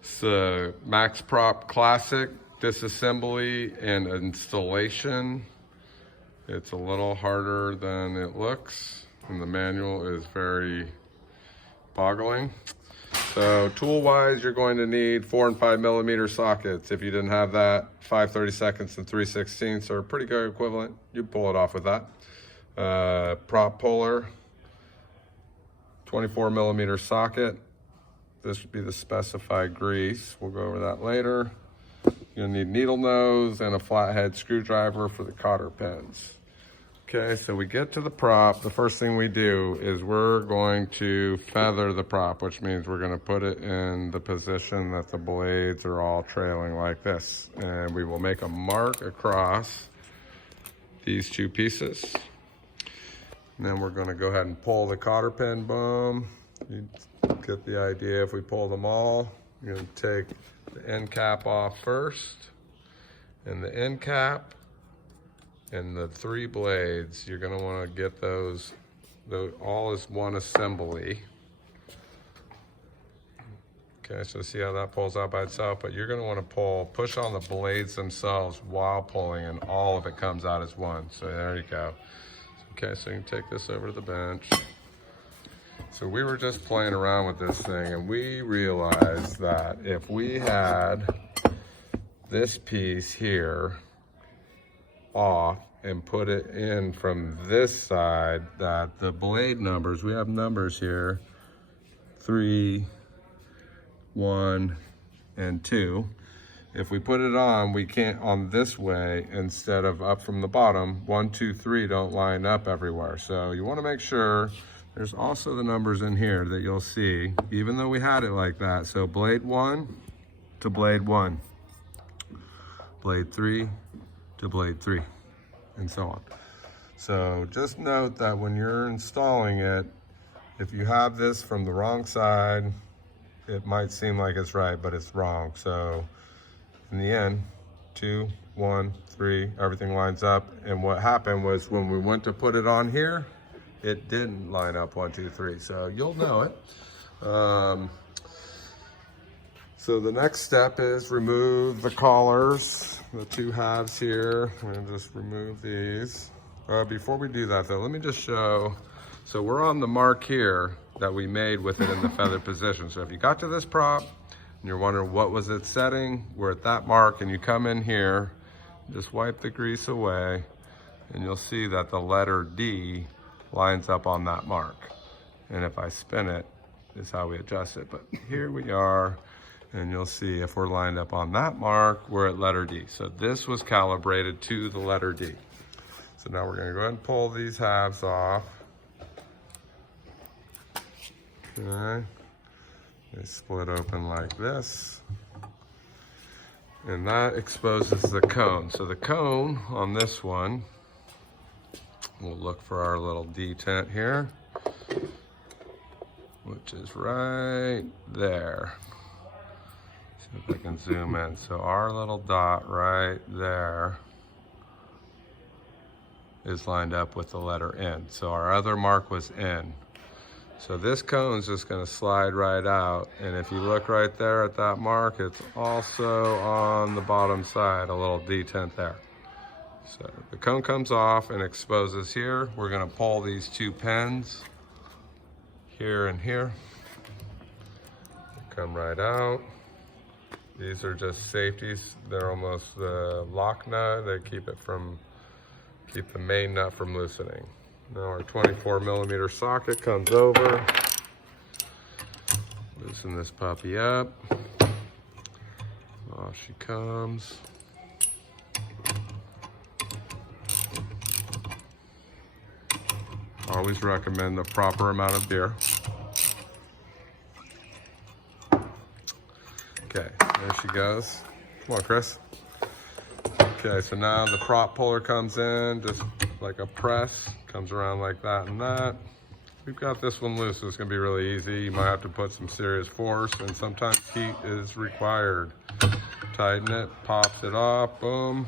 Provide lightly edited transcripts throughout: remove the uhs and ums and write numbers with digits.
It's the Max Prop Classic disassembly and installation. It's a little harder than it looks, and the manual is very boggling. So tool-wise, you're going to need 4 and 5 millimeter sockets. If you didn't have that, 5/32 and 3/16 are pretty good equivalent. You'd pull it off with that. Prop puller, 24 millimeter socket. This would be the specified grease. We'll go over that later. You'll need needle nose and a flathead screwdriver for the cotter pins. Okay, so we get to the prop. The first thing we do is we're going to feather the prop, which means we're going to put it in the position that the blades are all trailing like this. And we will make a mark across these two pieces. And then we're going to go ahead and pull the cotter pin, boom. You get the idea. If we pull them all, you're going to take the end cap off first, and the end cap and the 3 blades, you're going to want to get those all as one assembly. Okay, so see how that pulls out by itself, but you're going to want to push on the blades themselves while pulling, and all of it comes out as one. So there you go. Okay, so you can take this over to the bench. So we were just playing around with this thing, and we realized that if we had this piece here off and put it in from this side, that the blade numbers, we have numbers here, 3, 1, and 2. If we put it on, we can't, on this way, instead of up from the bottom, 1, 2, 3 don't line up everywhere. So you want to make sure there's also the numbers in here that you'll see, even though we had it like that. So blade 1 to blade 1, blade 3 to blade 3, and so on. So just note that when you're installing it, if you have this from the wrong side, it might seem like it's right, but it's wrong. So in the end, 2, 1, 3, everything lines up. And what happened was when we went to put it on here, it didn't line up 1, 2, 3. So you'll know it. So the next step is remove the collars, the 2 halves here. I'm gonna just remove these. Before we do that though, let me just show. So we're on the mark here that we made with it in the feathered position. So if you got to this prop and you're wondering what was its setting, we're at that mark, and you come in here, just wipe the grease away, and you'll see that the letter D lines up on that mark. And if I spin it, is how we adjust it. But here we are. And you'll see if we're lined up on that mark, we're at letter D. So this was calibrated to the letter D. So now we're gonna go ahead and pull these halves off. Okay, they split open like this. And that exposes the cone. So the cone on this one, we'll look for our little detent here, which is right there. See if I can zoom in. So our little dot right there is lined up with the letter N. So our other mark was N. So this cone's just gonna slide right out. And if you look right there at that mark, it's also on the bottom side, a little detent there. So the cone comes off and exposes here. We're gonna pull these 2 pins here and here. Come right out. These are just safeties. They're almost the lock nut. They keep the main nut from loosening. Now our 24 millimeter socket comes over. Loosen this puppy up. Off she comes. Always recommend the proper amount of beer. Okay, there she goes. Come on, Chris. Okay, so now the prop puller comes in, just like a press, comes around like that and that. We've got this one loose, so it's gonna be really easy. You might have to put some serious force, and sometimes heat is required. Tighten it, pops it off, boom.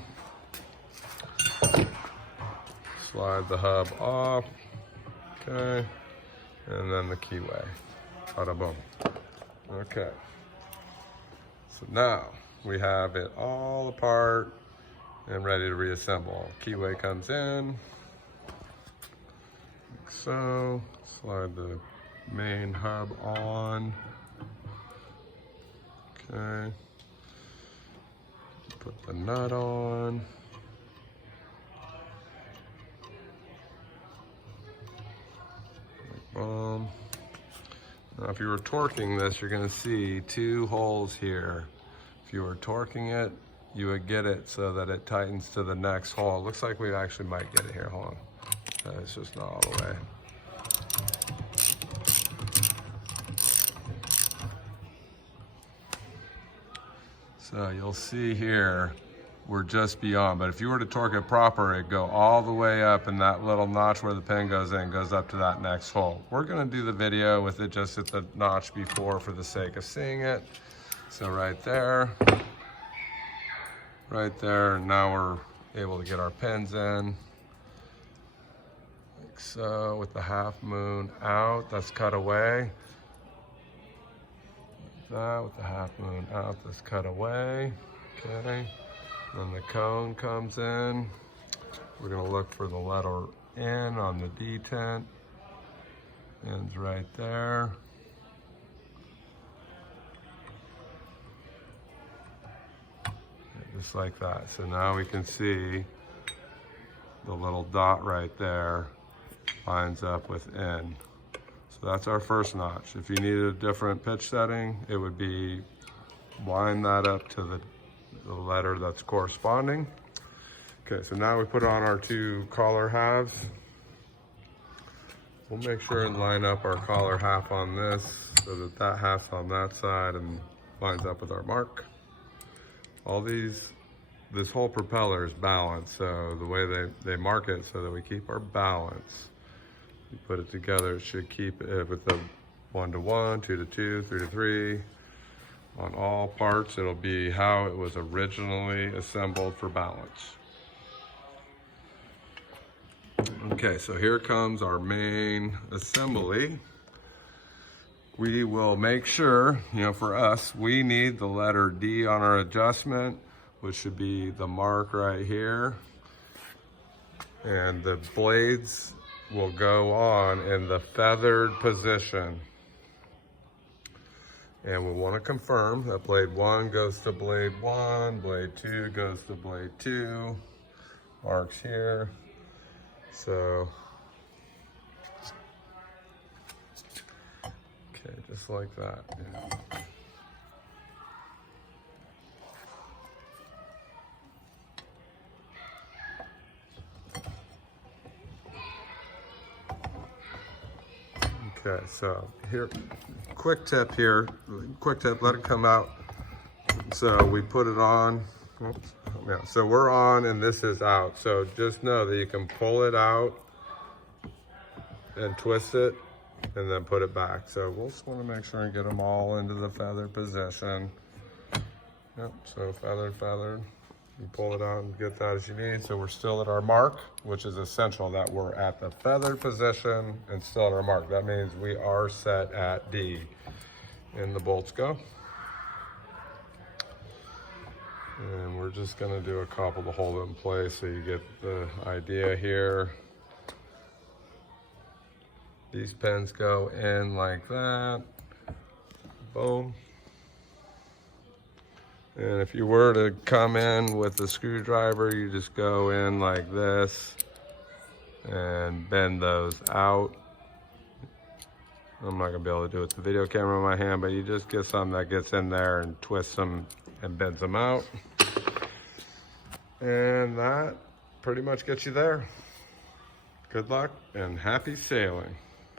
Slide the hub off, okay. And then the keyway, bada boom. Okay. So now we have it all apart and ready to reassemble. Keyway comes in, like so. Slide the main hub on. Okay. Put the nut on. Boom. Now if you were torquing this, you're going to see two holes here. If you were torquing it, you would get it so that it tightens to the next hole. It looks like we actually might get it here. Hold on. It's just not all the way. So you'll see here, we're just beyond, but if you were to torque it proper, it'd go all the way up, and that little notch where the pin goes in goes up to that next hole. We're gonna do the video with it just at the notch before for the sake of seeing it. So right there, and now we're able to get our pins in. Like so, with the half moon out, that's cut away. That with the half moon out, that's cut away. Okay, then the cone comes in. We're gonna look for the letter N on the detent. N's right there. Just like that. So now we can see the little dot right there lines up with N. So that's our first notch. If you needed a different pitch setting, it would be line that up to the letter that's corresponding. Okay, so now we put on our two collar halves. We'll make sure and line up our collar half on this so that that half's on that side and lines up with our mark. All these, this whole propeller is balanced, so the way they mark it so that we keep our balance. You put it together, it should keep it with the 1 to 1, 2 to 2, 3 to 3. On all parts, it'll be how it was originally assembled for balance. Okay, so here comes our main assembly. We will make sure, for us, we need the letter D on our adjustment, which should be the mark right here. And the blades will go on in the feathered position. And we want to confirm that blade 1 goes to blade 1, blade 2 goes to blade 2. Marks here. So, okay, just like that. Yeah. Okay, so here, quick tip, let it come out. So we put it on, oops, yeah, so we're on and this is out. So just know that you can pull it out and twist it and then put it back. So we'll just want to make sure and get them all into the feathered position. Yep, so feathered. You pull it out and get that as you need. So we're still at our mark, which is essential that we're at the feathered position and still at our mark. That means we are set at D. And the bolts go. And we're just gonna do a couple to hold it in place so you get the idea here. These pins go in like that. Boom. And if you were to come in with a screwdriver, you just go in like this and bend those out. I'm not gonna be able to do it with the video camera in my hand, but you just get something that gets in there and twists them and bends them out. And that pretty much gets you there. Good luck and happy sailing.